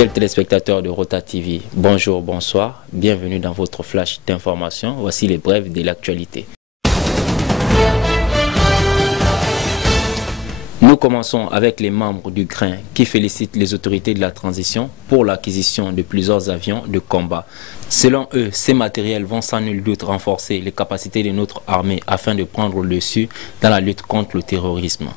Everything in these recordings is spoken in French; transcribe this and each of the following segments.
Fidèles téléspectateurs de Rota TV, bonjour, bonsoir, bienvenue dans votre flash d'information. Voici les brèves de l'actualité. Nous commençons avec les membres du GRIN qui félicitent les autorités de la transition pour l'acquisition de plusieurs avions de combat. Selon eux, ces matériels vont sans nul doute renforcer les capacités de notre armée afin de prendre le dessus dans la lutte contre le terrorisme.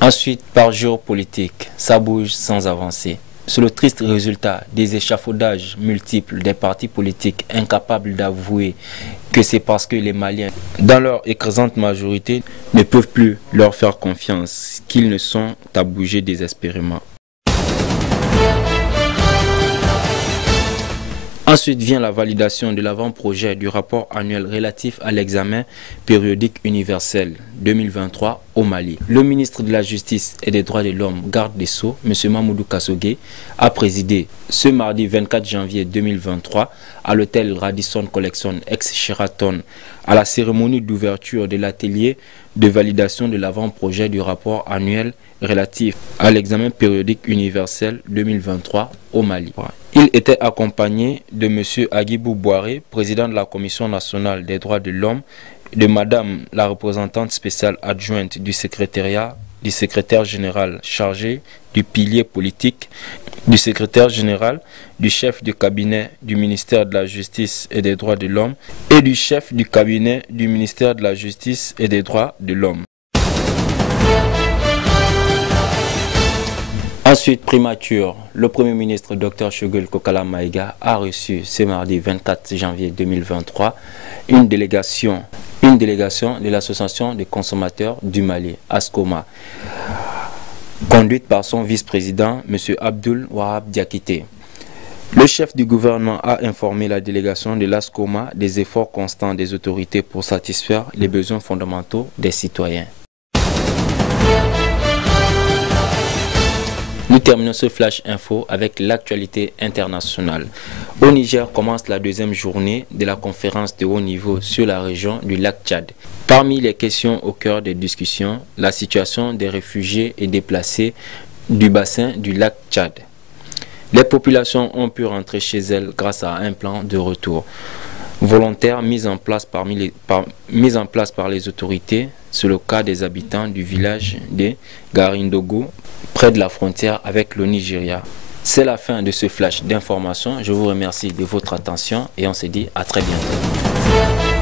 Ensuite, par géopolitique, ça bouge sans avancer. C'est le triste résultat des échafaudages multiples des partis politiques incapables d'avouer que c'est parce que les Maliens, dans leur écrasante majorité, ne peuvent plus leur faire confiance qu'ils ne sont à bouger désespérément. Ensuite vient la validation de l'avant-projet du rapport annuel relatif à l'examen périodique universel 2023 au Mali. Le ministre de la Justice et des Droits de l'Homme, garde des Sceaux, M. Mamoudou Kassogué, a présidé ce mardi 24 janvier 2023 à l'hôtel Radisson Collection ex-Sheraton à la cérémonie d'ouverture de l'atelier de validation de l'avant-projet du rapport annuel relatif à l'examen périodique universel 2023 au Mali. Il était accompagné de M. Agibou Boiré, président de la Commission nationale des droits de l'homme, de Madame la représentante spéciale adjointe du secrétaire général chargé du pilier politique, du secrétaire général, du chef du cabinet du ministère de la Justice et des droits de l'homme et du chef du cabinet du ministère de la Justice et des droits de l'homme. Ensuite, primature, le Premier ministre Dr Shogol Kokala Maïga a reçu ce mardi 24 janvier 2023 une délégation de l'Association des consommateurs du Mali, ASCOMA, conduite par son vice-président, M. Abdul Wahab Diakité. Le chef du gouvernement a informé la délégation de l'ASCOMA des efforts constants des autorités pour satisfaire les besoins fondamentaux des citoyens. Nous terminons ce flash info avec l'actualité internationale. Au Niger commence la deuxième journée de la conférence de haut niveau sur la région du lac Tchad. Parmi les questions au cœur des discussions, la situation des réfugiés et déplacés du bassin du lac Tchad. Les populations ont pu rentrer chez elles grâce à un plan de retour volontaire mis en place par les autorités. C'est le cas des habitants du village de Garindogo, près de la frontière avec le Nigeria. C'est la fin de ce flash d'information. Je vous remercie de votre attention et on se dit à très bientôt.